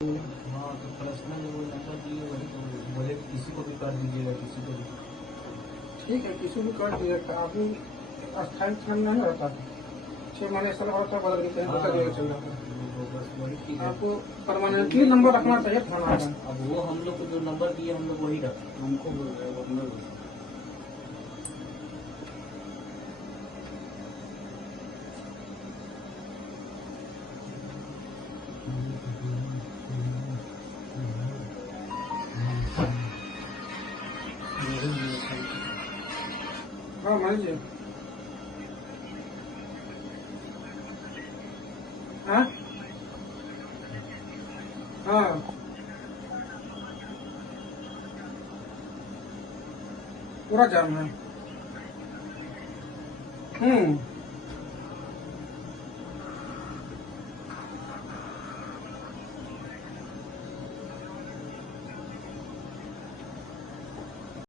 हाँ तो पर्सनल वो नंबर दिए वही तो बोले कि किसी को भी कर दीजिएगा किसी को भी। ठीक है, किसी भी कर दिया था अभी अस्थायी काम नहीं रहता था, 6 महीने साल होता बदल के कहीं पता नहीं चल रहा था। वो बस वही चीज है। आपको परमानेंटली नंबर रखना चाहिए थाना का। अब वो हम लोग को जो नंबर दिए हम लोग वही रखें। हमको बोल रहे हैं अपना हाँ मान लीजिए। हाँ हाँ पूरा जाम है।